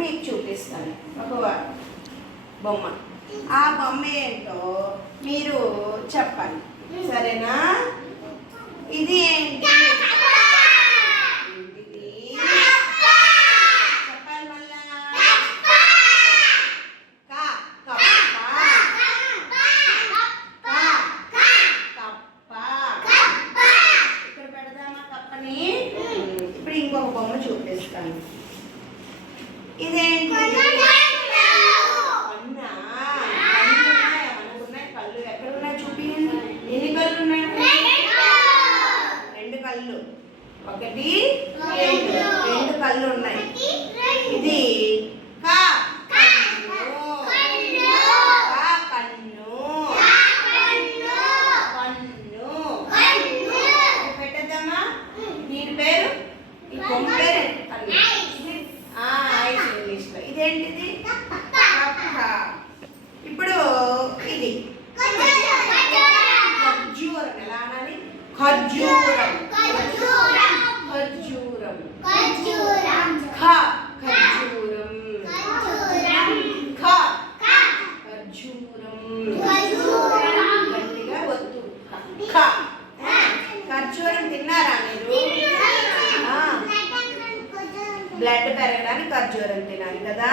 మీకు చూపిస్తాను ఒక బొమ్మ. ఆ బొమ్మ ఏంటో మీరు చెప్పాలి, సరేనా? ఇది ఏంటి? చెప్పాలి మళ్ళా. ఇక్కడ పెడదామా కప్పని? ఇప్పుడు ఇంకొక బొమ్మ చూపిస్తాను. ఇదేంటి? ఒకటి రెండు కళ్ళు ఉన్నాయి. ఇది పెట్టేద్దామా? దీని పేరు, ఈ బొమ్మ పేరు ఇంగ్లీష్లో. ఇదేంటిది? ఇప్పుడు ఇది ఖర్జూరం. ఎలా అనాలి? ఖర్జూరం. ఖర్జూరం. ఖర్జూరం. ఖర్జూరం. గట్టిగా వద్దు. ఖర్జూరం తిన్నారా మీరు? బ్లడ్ పెరగడానికి ఖర్జూరం తినాలి కదా.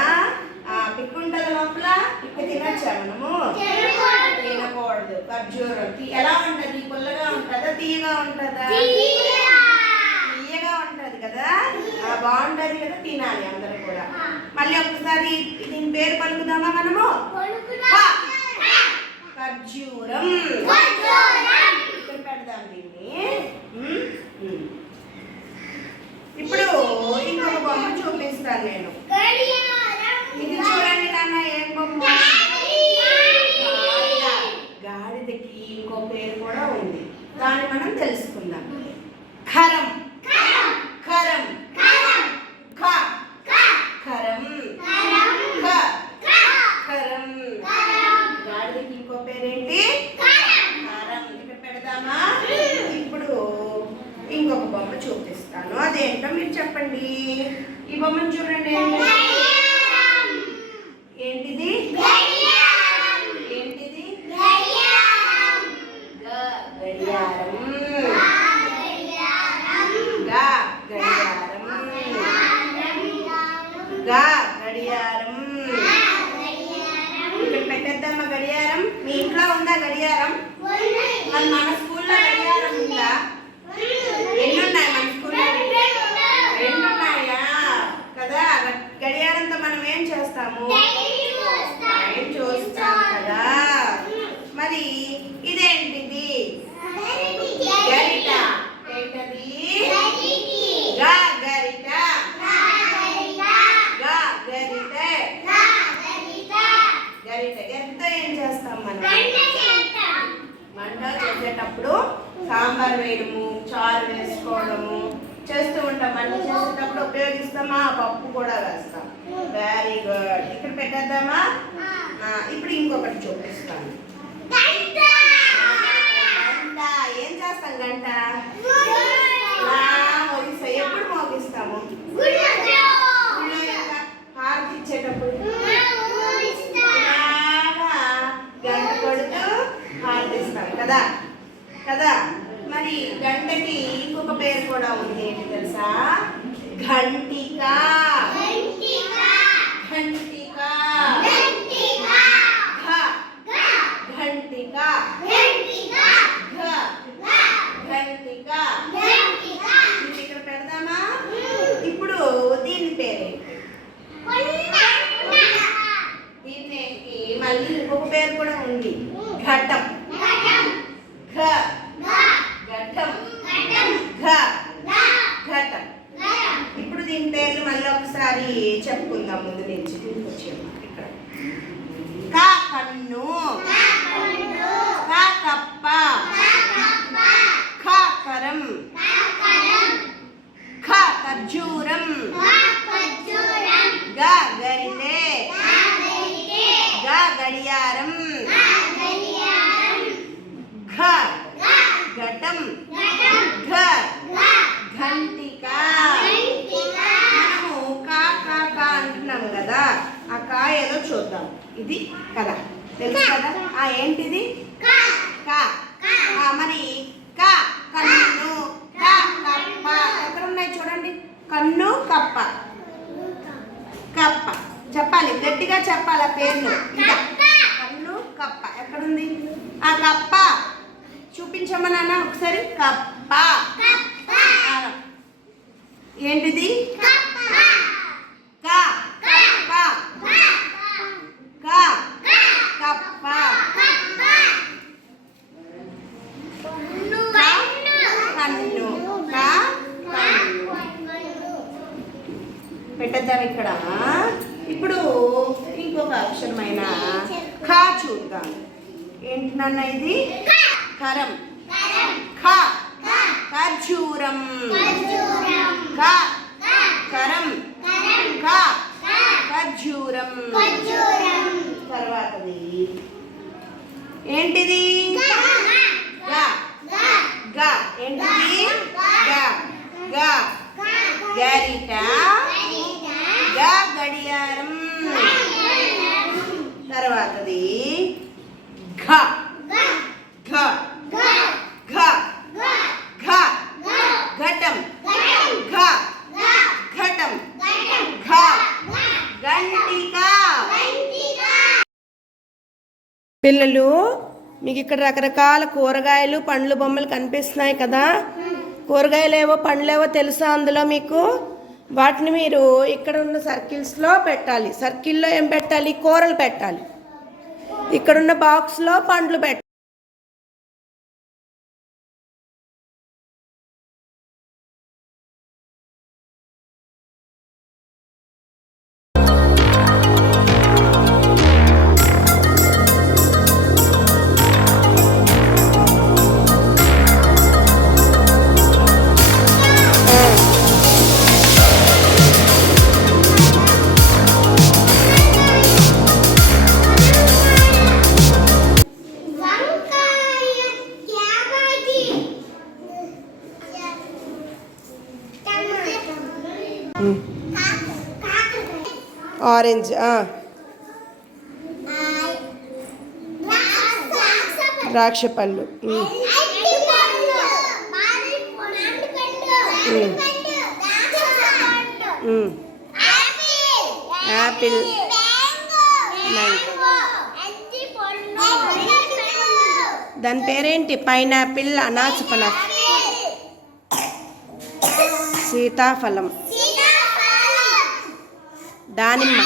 పిక్కు ఉంటుంది లోపల, పిక్కు తినచ్చా మనము? తినకూడదు. ఖర్జూరం ఎలా ఉంటుంది? పుల్లగా ఉంటుందా, తీయగా ఉంటుందా? తీయగా ఉంటుంది కదా. బాగుంటుంది కదా, తినాలి అందరూ కూడా. మళ్ళీ ఒకసారి దీని పేరు పలుకుదామా మనము? ఖర్జూరం. ఇక్కడ పెడదాం దీన్ని. ఇప్పుడు ఇంకొక బొమ్మ చూపిస్తాను నేను. ఇది చూడండి నాన్న, ఏం బొమ్మ? గాడిదకి ఇంకో పేరు కూడా ఉంది, దాన్ని మనం తెలుసుకుందాం. ఖరం. ఖరం. ఖరం. ఖరం. గాడిదకి ఇంకో పేరేంటి? ఖరం. ఇక్కడ పెడదామా? ఇప్పుడు ఇంకొక బొమ్మ చూపిస్తాను, అదేంటో మీరు చెప్పండి. ఈ బొమ్మను చూడండి. ఏంటిది? ఏంటిది? గడియారం. గడియారం. గడియారం. ఇక్కడ పెట్టేద్దామా గడియారం? మీ ఇంట్లో ఉందా గడియారం? మన స్కూల్లో గడియారం ఉందా? ఎన్ని ఉన్నాయి మన స్కూల్లో? రెండు ఉన్నాయా కదా. గడియారంతో మనం ఏం చేస్తాము? టైం చూస్తాం కదా. మరి ఇదేంటిది? గరిట. ఏంటది? గరిట. గరిటతో ఏం చేస్తాం మనం? వంట చేసేటప్పుడు సాంబార్ వేయడము, చారు వేసుకోవడము చేస్తూ ఉంటాం. వంట చేసేటప్పుడు ఉపయోగిస్తామా? పప్పు కూడా వేస్తాం. Very good. ఇక్కడ పెట్టేద్దామా? ఇప్పుడు ఇంకొకటి చూపిస్తాను. గంట. ఏం చేస్తాం గంట? మోగిస్తాం. ఎప్పుడు మోగిస్తాము? హారతి ఇచ్చేటప్పుడు గంట కొడుతూ హారతిస్తాం కదా కదా. మరి గంటకి ఇంకొక పేరు కూడా ఉంది, ఏంటి తెలుసా? ఘంటిక. ఘంటిక. ఘంటిక. ఘంటిక. ఇక్కడ పెడదామా? ఇప్పుడు దీని పేరేంటి? దీనికి మళ్ళీ ఇంకొక పేరు కూడా ఉంది, ఘటం. ఘటం. ఘటం. ఇప్పుడు దీని పేర్లు మళ్ళీ ఒకసారి చెప్పుకుందాం ముందు నుంచి. తీసుకొచ్చాము ఇక్కడ. కన్ను. కప్ప. ఖరం. ఖర్జూరం. గరిటె. గడియారం. ఘటం. ఘంటిక. మనము కా అంటున్నాము కదా. ఇది కదా, తెలుసు కదా. ఏంటిది? కా. మరి కా కన్ను, కా కప్ప. ఎక్కడ ఉన్నాయి చూడండి, కన్ను కప్ప. కప్ప చెప్పాలి, గట్టిగా చెప్పాలి ఆ పేర్లు. కన్ను కప్ప ఎక్కడుంది? ఆ కప్ప చూపించమ్మా నాన్న ఒకసారి. కప్ప ఏంటిది? కా కప్ప, కా కప్ప. కన్ను, కా పెట్టద్దాం ఇక్కడ. ఇప్పుడు ఇంకొక అక్షరమైన ఖా చూద్దాం. ఏంటి నాన్న ఇది? కరం. ఖ ఖర్జూరం. ఖ కరం, ఖ ఖర్జూరం. తర్వాతది ఏంటిది? గ. గ ఏంటిది? గ గ గరిట. గ గడియారం. తర్వాతది ఘ. ఘ ఘ ఘ ఘటం. ఘ ఘటం. ఘ గంటిక. పిల్లలు, మీకు ఇక్కడ రకరకాల కూరగాయలు పండ్లు బొమ్మలు కనిపిస్తున్నాయి కదా. కూరగాయలేవో పండ్లేవో తెలుసా అందులో మీకు? వాటిని మీరు ఇక్కడ ఉన్న సర్కిల్స్లో పెట్టాలి. సర్కిల్లో ఏం పెట్టాలి? కూరలు పెట్టాలి. ఇక్కడున్న బాక్స్లో పండ్లు పెట్టాలి. ఆరెంజ్. ద్రాక్ష పళ్ళు. యాపిల్. దాని పేరేంటి? పైనాపిల్, అనాసపలం, సీతాఫలం, దానిమ్మ,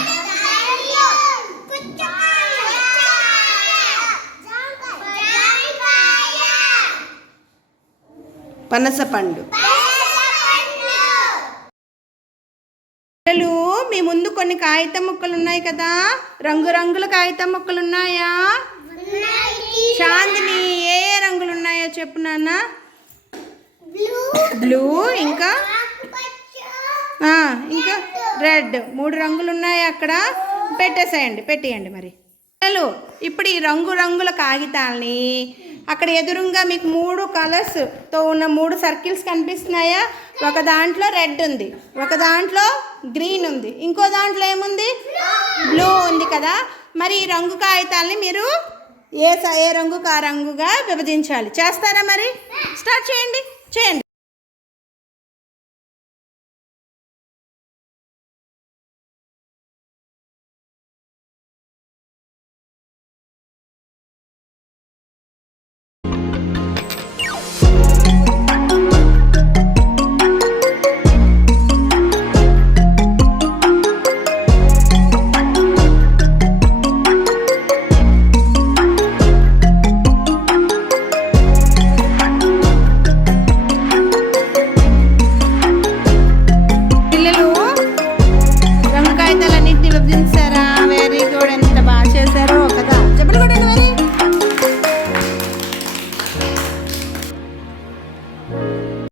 పనసపండు. పిల్లలు, మీ ముందు కొన్ని కాగితం ముక్కలు ఉన్నాయి కదా. రంగురంగుల కాగితం ముక్కలు ఉన్నాయా? చాందిని, ఏ ఏ రంగులు ఉన్నాయో చెప్పు నాన్న. బ్లూ, ఇంకా ఇంకా రెడ్. 3 రంగులు ఉన్నాయి అక్కడ. పెట్టేయండి మరి. పిల్లలు, ఇప్పుడు ఈ రంగురంగుల కాగితాలని అక్కడ ఎదురుగా మీకు 3 కలర్స్తో ఉన్న 3 సర్కిల్స్ కనిపిస్తున్నాయా? ఒక దాంట్లో రెడ్ ఉంది, ఒక దాంట్లో గ్రీన్ ఉంది, ఇంకో దాంట్లో ఏముంది? బ్లూ ఉంది కదా. మరి ఈ రంగు కాగితాలని మీరు ఏ రంగుకు ఆ రంగుగా విభజించాలి. చేస్తారా మరి? స్టార్ట్ చేయండి.